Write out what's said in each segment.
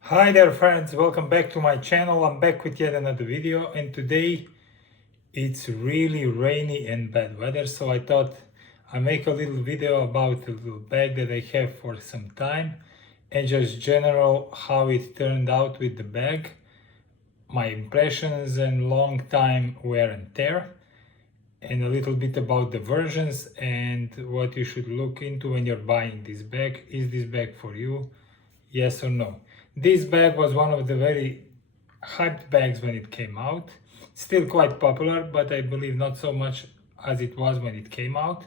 Hi there friends, welcome back to my channel. I'm back with yet another video, and today it's really rainy and bad weather, so I thought I'd make a little video about the little bag that I have for some time and just general how it turned out with the bag, my impressions and long time wear and tear, and a little bit about the versions and what you should look into when you're buying this bag. Is this bag for you? Yes or no? This bag was one of the very hyped bags when it came out. Still quite popular, but I believe not so much as it was when it came out.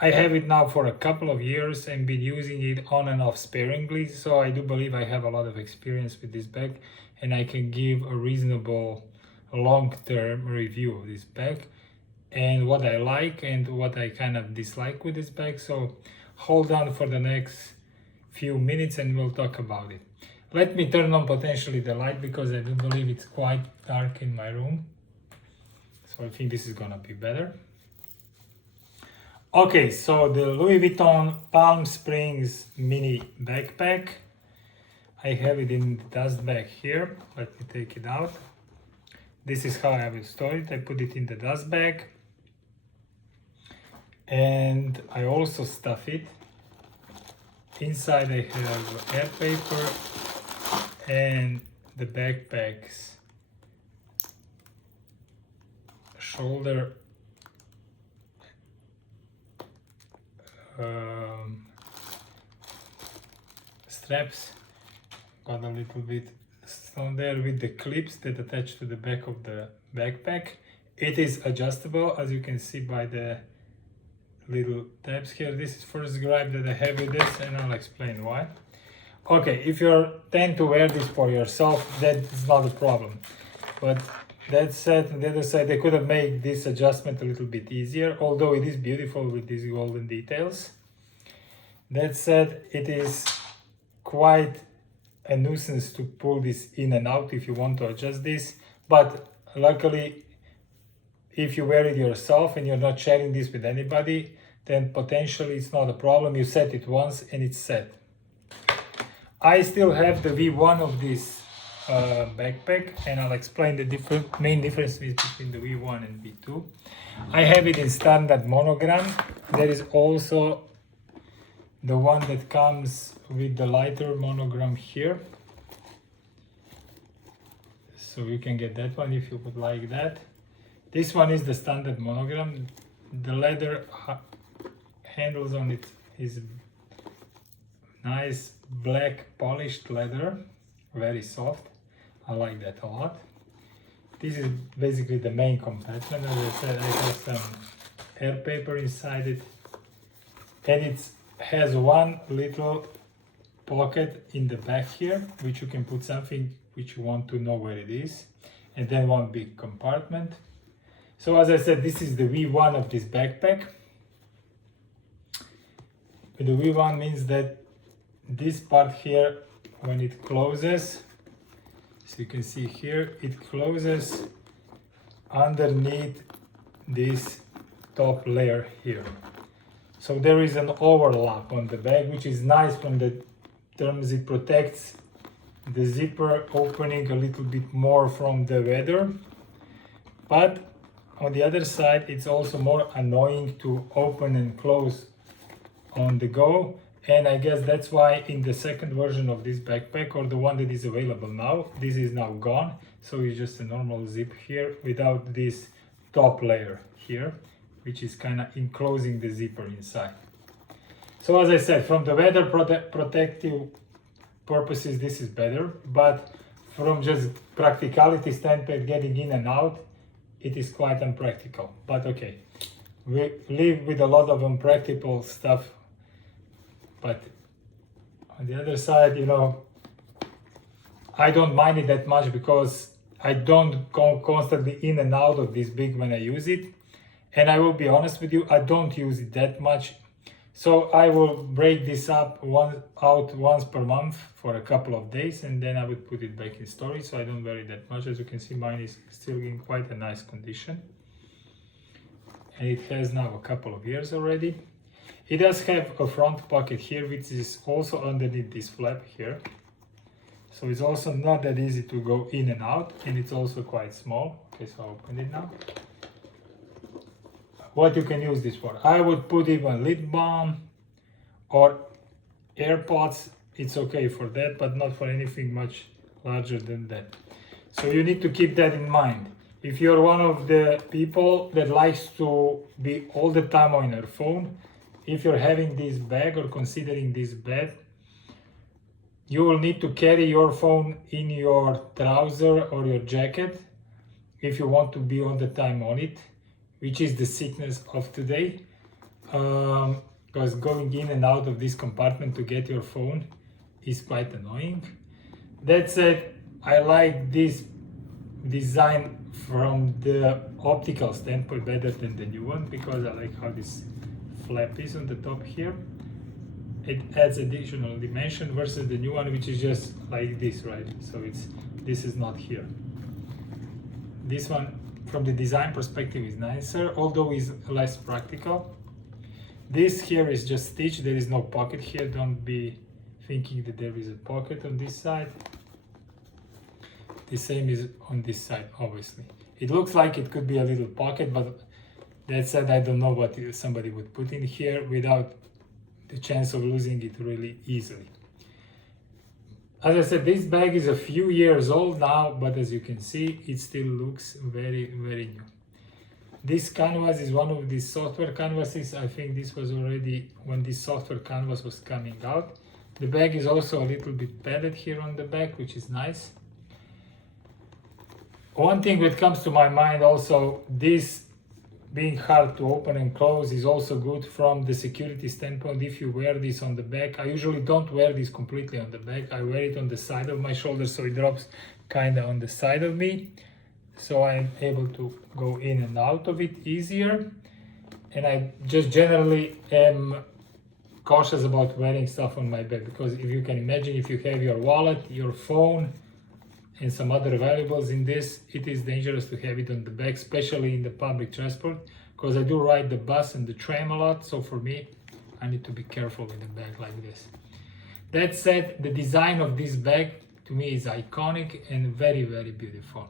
I have it now for a couple of years and been using it on and off sparingly, so I do believe I have a lot of experience with this bag and I can give a reasonable long-term review of this bag and what I like and what I kind of dislike with this bag. So hold on for the next few minutes and we'll talk about it. Let me turn on potentially the light because I do believe it's quite dark in my room. So I think this is gonna be better. Okay, so the Louis Vuitton Palm Springs mini backpack. I have it in the dust bag here. Let me take it out. This is how I will store it. I put it in the dust bag. And I also stuff it. Inside I have air paper and the backpack's shoulder straps. Got a little bit on there with the clips that attach to the back of the backpack. It is adjustable, as you can see by the little tabs here. This is first gripe that I have with this, and I'll explain why. Okay, if you tend to wear this for yourself, that's not a problem. But that said, on the other side, they could have made this adjustment a little bit easier, although it is beautiful with these golden details. That said, it is quite a nuisance to pull this in and out if you want to adjust this. But luckily, if you wear it yourself and you're not sharing this with anybody, then potentially it's not a problem. You set it once and it's set. I still have the V1 of this backpack, and I'll explain the main differences between the V1 and V2. I have it in standard monogram. There is also the one that comes with the lighter monogram here. So you can get that one if you would like that. This one is the standard monogram. The leather handles on it is nice black polished leather, very soft. I like that a lot. This is basically the main compartment. As I said, I have some air paper inside it, and it has one little pocket in the back here, which you can put something which you want to know where it is, and then one big compartment. So as I said, this is the V1 of this backpack. The V1 means that this part here, when it closes, so you can see here, it closes underneath this top layer here. So there is an overlap on the bag, which is nice from the terms it protects the zipper opening a little bit more from the weather. But on the other side, it's also more annoying to open and close on the go. And I guess that's why in the second version of this backpack, or the one that is available now, this is now gone. So it's just a normal zip here without this top layer here, which is kind of enclosing the zipper inside. So as I said, from the weather protective purposes, this is better. But from just practicality standpoint, getting in and out, it is quite unpractical. But okay, we live with a lot of unpractical stuff. But on the other side, you know, I don't mind it that much because I don't go constantly in and out of this big when I use it. And I will be honest with you, I don't use it that much. So I will break this up once per month for a couple of days, and then I would put it back in storage. So I don't wear it that much. As you can see, mine is still in quite a nice condition. And it has now a couple of years already. It does have a front pocket here, which is also underneath this flap here. So it's also not that easy to go in and out, and it's also quite small. Okay, so I'll open it now. What you can use this for? I would put even lip balm or AirPods. It's okay for that, but not for anything much larger than that. So you need to keep that in mind. If you're one of the people that likes to be all the time on your phone, if you're having this bag or considering this bag, you will need to carry your phone in your trouser or your jacket if you want to be all the time on it, which is the sickness of today. Because going in and out of this compartment to get your phone is quite annoying. That said, I like this design from the optical standpoint better than the new one, because I like how this flap is on the top here. It adds additional dimension versus the new one, which is just like this, right? So this is not here. This one from the design perspective is nicer, although is less practical. This here is just stitched. There is no pocket here. Don't be thinking that there is a pocket on this side. The same is on this side, obviously. It looks like it could be a little pocket, but that said, I don't know what somebody would put in here without the chance of losing it really easily. As I said, this bag is a few years old now, but as you can see, it still looks very, very new. This canvas is one of these software canvases. I think this was already when this software canvas was coming out. The bag is also a little bit padded here on the back, which is nice. One thing that comes to my mind also, this being hard to open and close is also good from the security standpoint. If you wear this on the back, I usually don't wear this completely on the back. I wear it on the side of my shoulder, so it drops kind of on the side of me. So I'm able to go in and out of it easier. And I just generally am cautious about wearing stuff on my back, because if you can imagine, if you have your wallet, your phone, and some other valuables in this, it is dangerous to have it on the back, especially in the public transport, because I do ride the bus and the tram a lot. So for me, I need to be careful with the bag like this. That said, the design of this bag to me is iconic and very, very beautiful.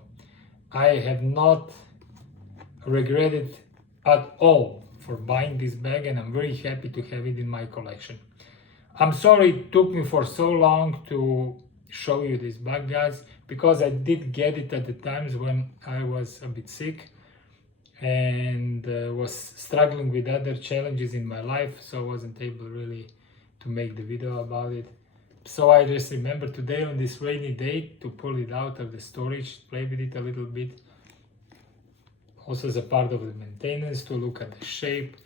I have not regretted at all for buying this bag, and I'm very happy to have it in my collection. I'm sorry it took me for so long to show you this bag, guys, because I did get it at the times when I was a bit sick and was struggling with other challenges in my life, so I wasn't able really to make the video about it. So I just remember today on this rainy day to pull it out of the storage, play with it a little bit, also as a part of the maintenance, to look at the shape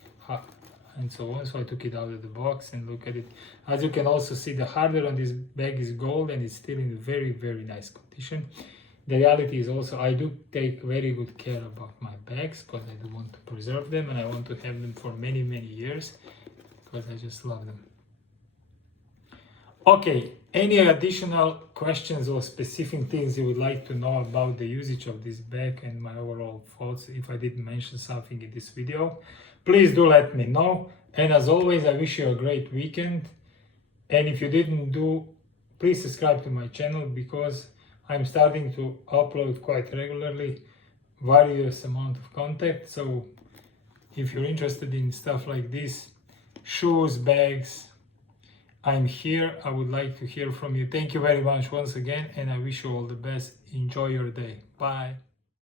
and so on. So I took it out of the box and look at it. As you can also see, the hardware on this bag is gold and it's still in very, very nice condition. The reality is also I do take very good care about my bags, because I do want to preserve them and I want to have them for many, many years, because I just love them. Okay, any additional questions or specific things you would like to know about the usage of this bag and my overall thoughts, if I didn't mention something in this video, please do let me know. And as always, I wish you a great weekend. And if you didn't do, please subscribe to my channel, because I'm starting to upload quite regularly various amount of content. So if you're interested in stuff like this, shoes, bags, I'm here. I would like to hear from you. Thank you very much once again, and I wish you all the best. Enjoy your day. Bye.